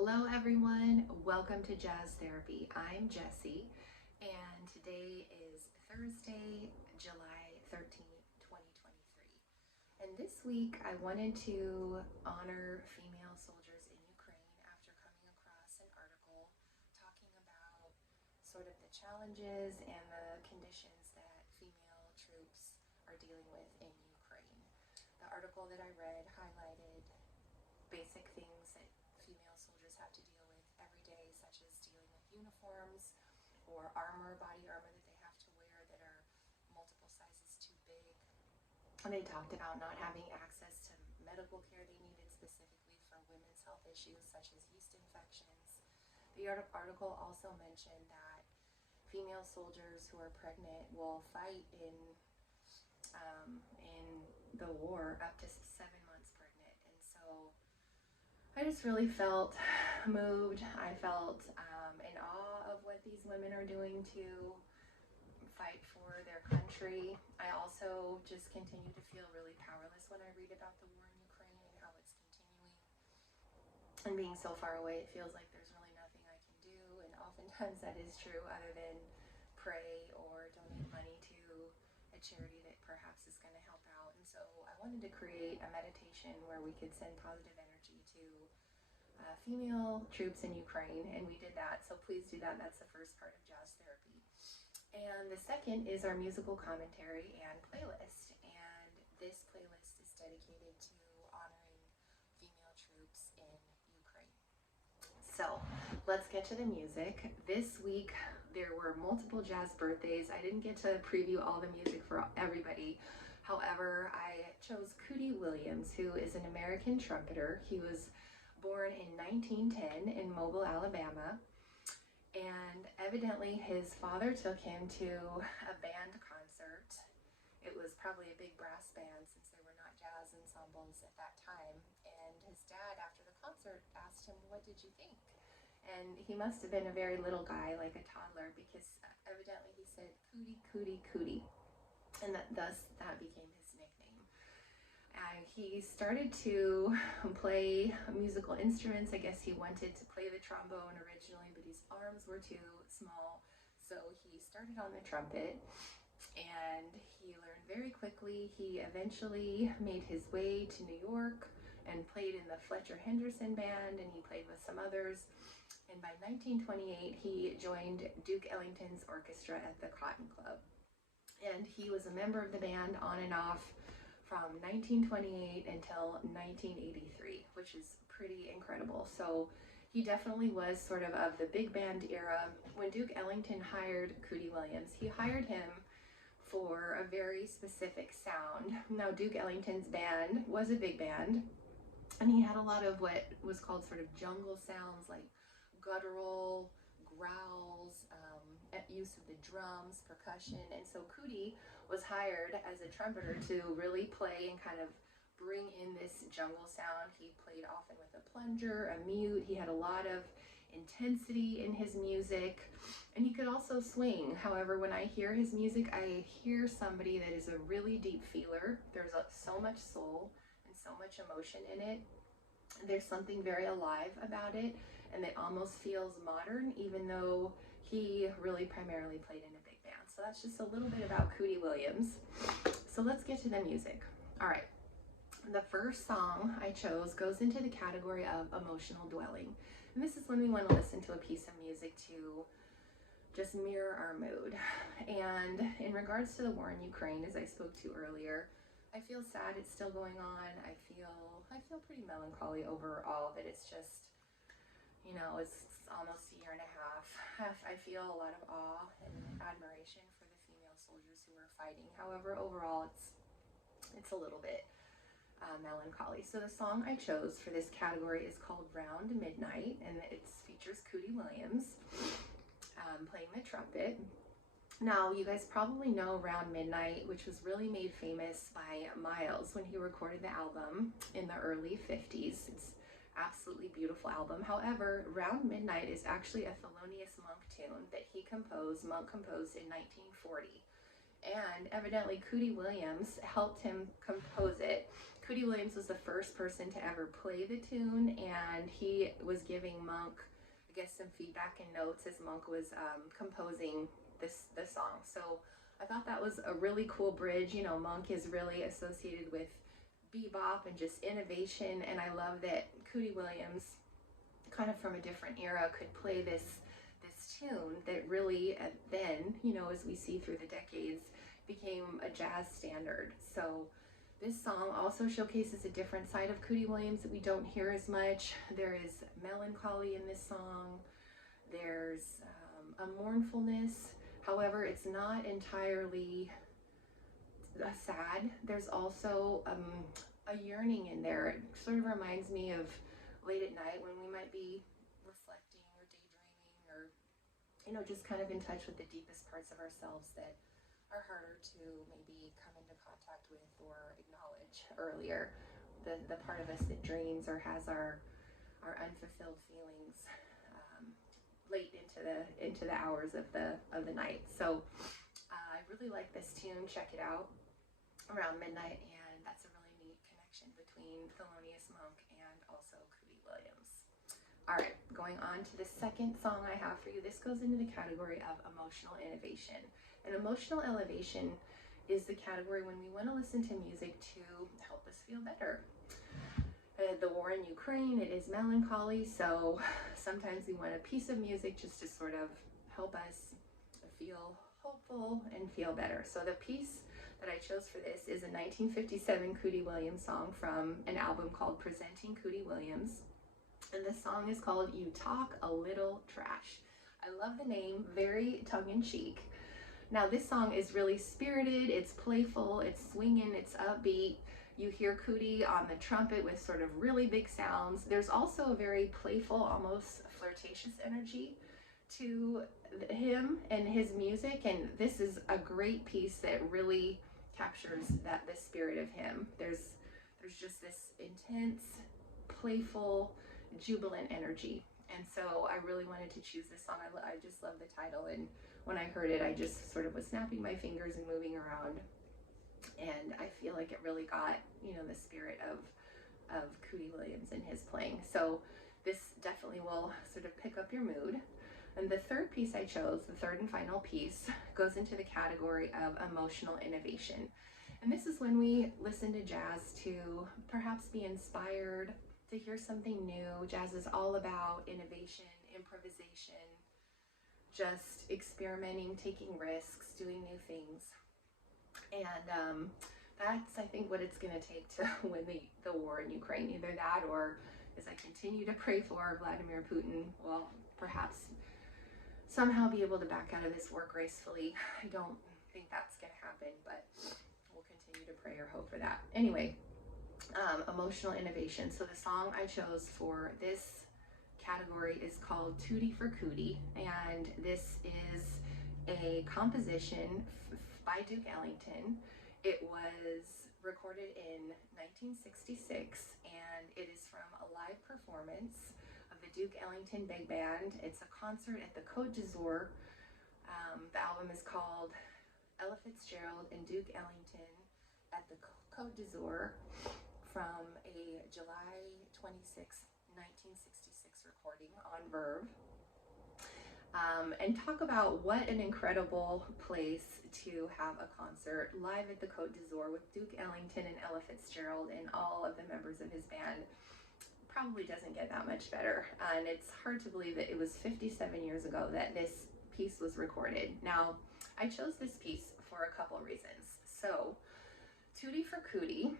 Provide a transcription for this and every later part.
Hello everyone, welcome to Jazz Therapy. I'm Jessie and today is Thursday, July 13th, 2023. And this week I wanted to honor female soldiers in Ukraine after coming across an article talking about sort of the challenges and the conditions that female troops are dealing with in Ukraine. The article that I read highlighted basic things that female soldiers have to deal with every day, such as dealing with uniforms or body armor that they have to wear that are multiple sizes too big. And they talked about not having access to medical care they needed specifically for women's health issues such as yeast infections. The article also mentioned that female soldiers who are pregnant will fight in the war up to 7 months pregnant, and so I just really felt moved. I felt in awe of what these women are doing to fight for their country. I also just continue to feel really powerless when I read about the war in Ukraine and how it's continuing. And being so far away, it feels like there's really nothing I can do. And oftentimes that is true, other than pray or donate money to a charity that perhaps is going to help out. And so I wanted to create a meditation where we could send positive energy to female troops in Ukraine, and we did that, so please do that. That's the first part of Jazz Therapy. And the second is our musical commentary and playlist, and this playlist is dedicated to honoring female troops in Ukraine. So let's get to the music. This week there were multiple jazz birthdays. I didn't get to preview all the music for everybody. However, I chose Cootie Williams, who is an American trumpeter. He was born in 1910 in Mobile, Alabama, and evidently his father took him to a band concert. It was probably a big brass band since there were not jazz ensembles at that time, and his dad, after the concert, asked him, "What did you think?" And he must have been a very little guy, like a toddler, because evidently he said, "Cootie, cootie, cootie," and thus that became his nickname. He started to play musical instruments. I guess he wanted to play the trombone originally, but his arms were too small, so he started on the trumpet, and he learned very quickly. He eventually made his way to New York and played in the Fletcher Henderson band, and he played with some others. And by 1928, he joined Duke Ellington's orchestra at the Cotton Club. And he was a member of the band on and off from 1928 until 1983, which is pretty incredible. So he definitely was sort of the big band era. When Duke Ellington hired Cootie Williams, he hired him for a very specific sound. Now, Duke Ellington's band was a big band, and he had a lot of what was called sort of jungle sounds, like guttural growls, use of the drums, percussion. And so Cootie was hired as a trumpeter to really play and kind of bring in this jungle sound. He played often with a plunger, a mute. He had a lot of intensity in his music, and he could also swing. However, when I hear his music, I hear somebody that is a really deep feeler. There's so much soul and so much emotion in it. There's something very alive about it, and it almost feels modern, even though he really primarily played in a big band. So that's just a little bit about Cootie Williams. So let's get to the music. All right. The first song I chose goes into the category of emotional dwelling. And this is when we want to listen to a piece of music to just mirror our mood. And in regards to the war in Ukraine, as I spoke to earlier, I feel sad it's still going on. I feel pretty melancholy overall that it's just, it's almost a year and a half. I feel a lot of awe and admiration for the female soldiers who are fighting. However, overall, it's a little bit melancholy. So the song I chose for this category is called Round Midnight, and it features Cootie Williams playing the trumpet. Now, you guys probably know Round Midnight, which was really made famous by Miles when he recorded the album in the early 50s. It's absolutely beautiful album. However, Round Midnight is actually a Thelonious Monk tune that Monk composed in 1940. And evidently Cootie Williams helped him compose it. Cootie Williams was the first person to ever play the tune, and he was giving Monk, I guess, some feedback and notes as Monk was composing this song. So I thought that was a really cool bridge. You know, Monk is really associated with bebop and just innovation, and I love that Cootie Williams, kind of from a different era, could play this tune that really then, you know, as we see through the decades, became a jazz standard. So this song also showcases a different side of Cootie Williams that we don't hear as much. There is melancholy in this song. There's a mournfulness. However, it's not entirely sad. There's also a yearning in there. It sort of reminds me of late at night when we might be reflecting or daydreaming, or, you know, just kind of in touch with the deepest parts of ourselves that are harder to maybe come into contact with or acknowledge earlier. The part of us that dreams or has our unfulfilled feelings late into the hours of the night. So I really like this tune. Check it out around midnight, and that's a really neat connection between Thelonious Monk and also Cootie Williams. All right, going on to the second song I have for you. This goes into the category of emotional innovation. And emotional elevation is the category when we want to listen to music to help us feel better. The war in Ukraine, it is melancholy, so sometimes we want a piece of music just to sort of help us feel hopeful and feel better. So the piece that I chose for this is a 1957 Cootie Williams song from an album called Presenting Cootie Williams. And the song is called You Talk a Little Trash. I love the name, very tongue-in-cheek. Now this song is really spirited, it's playful, it's swinging, it's upbeat. You hear Cootie on the trumpet with sort of really big sounds. There's also a very playful, almost flirtatious energy to him and his music, and this is a great piece that really captures the spirit of him. There's just this intense, playful, jubilant energy, and so I really wanted to choose this song. I just love the title, and when I heard it, I just sort of was snapping my fingers and moving around, and I feel like it really got, you know, the spirit of Cootie Williams and his playing. So this definitely will sort of pick up your mood. And the third piece I chose, the third and final piece, goes into the category of emotional innovation. And this is when we listen to jazz to perhaps be inspired, to hear something new. Jazz is all about innovation, improvisation, just experimenting, taking risks, doing new things. And that's, I think, what it's going to take to win the war in Ukraine. Either that, or as I continue to pray for Vladimir Putin, well, perhaps somehow be able to back out of this war gracefully. I don't think that's going to happen, but we'll continue to pray or hope for that. Anyway, emotional innovation. So the song I chose for this category is called Tootie for Cootie, and this is a composition by Duke Ellington. It was recorded in 1966, and it is from a live performance of the Duke Ellington Big Band. It's a concert at the Côte d'Azur. The album is called Ella Fitzgerald and Duke Ellington at the Côte d'Azur, from a July 26, 1966 recording on Verve. And talk about what an incredible place to have a concert live at the Côte d'Azur with Duke Ellington and Ella Fitzgerald and all of the members of his band. Probably doesn't get that much better. And it's hard to believe that it was 57 years ago that this piece was recorded. Now, I chose this piece for a couple reasons. So, Tootie for Cootie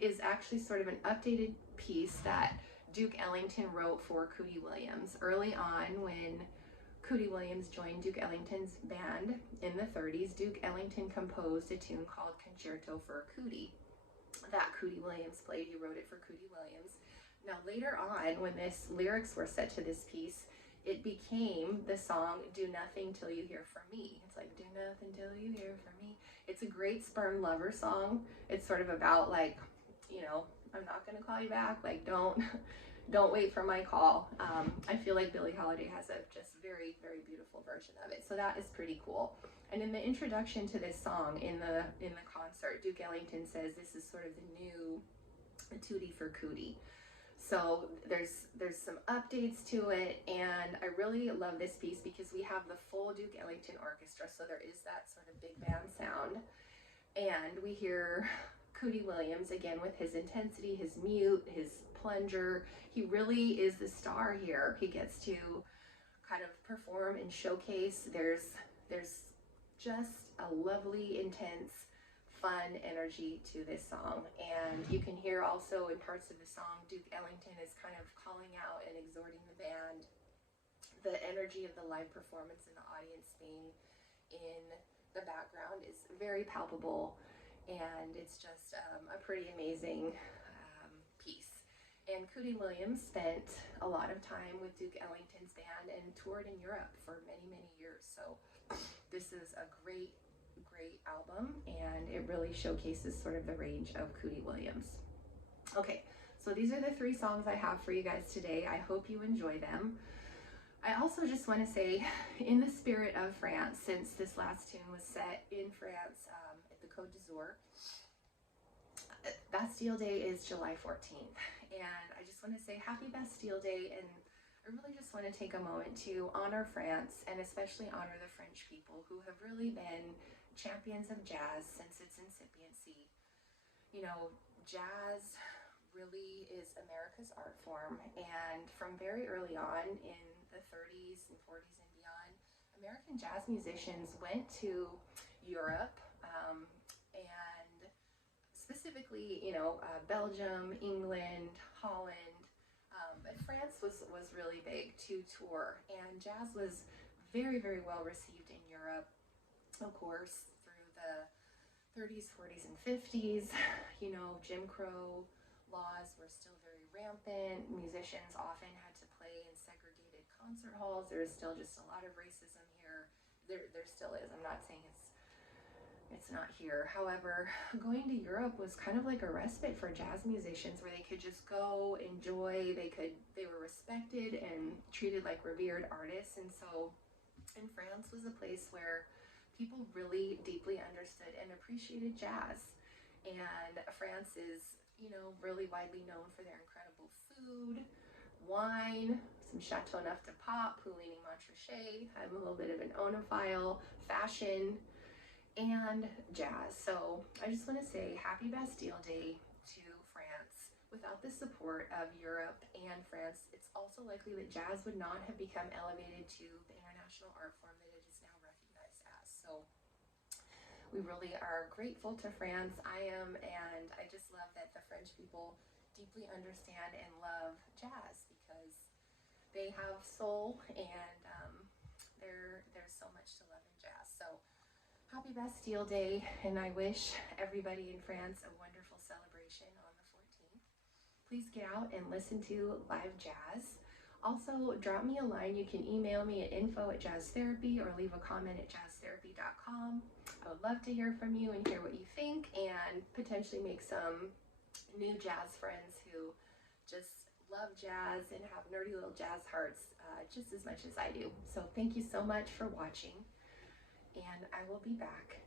is actually sort of an updated piece that Duke Ellington wrote for Cootie Williams early on when Cootie Williams joined Duke Ellington's band in the 30s. Duke Ellington composed a tune called Concerto for Cootie that Cootie Williams played. He wrote it for Cootie Williams. Now later on, when this lyrics were set to this piece, it became the song Do Nothing Till You Hear From Me. It's like, do nothing till you hear from me. It's a great spurned lover song. It's sort of about, like, you know, I'm not gonna call you back, like, don't wait for my call. I feel like Billie Holiday has a just very, very beautiful version of it. So that is pretty cool. And in the introduction to this song in the concert, Duke Ellington says this is sort of the new Tootie for Cootie. So there's some updates to it, and I really love this piece because we have the full Duke Ellington Orchestra, so there is that sort of big band sound, and we hear Cootie Williams again with his intensity, his mute, his plunger. He really is the star here. He gets to kind of perform and showcase. There's just a lovely, intense, fun energy to this song. And you can hear also in parts of the song, Duke Ellington is kind of calling out and exhorting the band. The energy of the live performance and the audience being in the background is very palpable, and it's just a pretty amazing piece. And Cootie Williams spent a lot of time with Duke Ellington's band and toured in Europe for many, many years. So this is a great album, and it really showcases sort of the range of Cootie Williams. Okay, so these are the 3 songs I have for you guys today. I hope you enjoy them. I also just want to say, in the spirit of France, since this last tune was set in France at the Côte d'Azur, Bastille Day is July 14th, and I just want to say happy Bastille Day, and I really just want to take a moment to honor France, and especially honor the French people who have really been champions of jazz since its incipiency. You know, jazz really is America's art form, and from very early on in the 30s and 40s and beyond, American jazz musicians went to Europe, and specifically, Belgium, England, Holland, but France was really big to tour, and jazz was very, very well received in Europe, of course, through the 30s, 40s, and 50s. Jim Crow laws were still very rampant. Musicians often had to play in segregated concert halls. There is still just a lot of racism here. There still is. I'm not saying it's not here. However, going to Europe was kind of like a respite for jazz musicians, where they could just go enjoy. They were respected and treated like revered artists. And so, and France was a place where people really deeply understood and appreciated jazz. And France is, really widely known for their incredible food, wine, some Chateauneuf de Pape, Pouligny Montrachet. I'm a little bit of an onophile, fashion, and jazz. So I just want to say happy Bastille Day to France. Without the support of Europe and France, it's also likely that jazz would not have become elevated to the international art form that it is now recognized as. So we really are grateful to France. I am, and I just love that the French people deeply understand and love jazz, because they have soul, and there's so much to love in jazz. So happy Bastille Day, and I wish everybody in France a wonderful celebration on the 14th. Please get out and listen to live jazz. Also, drop me a line. You can email me at info@jazztherapy or leave a comment at jazztherapy.com. I would love to hear from you and hear what you think, and potentially make some new jazz friends who just love jazz and have nerdy little jazz hearts just as much as I do. So thank you so much for watching, and I will be back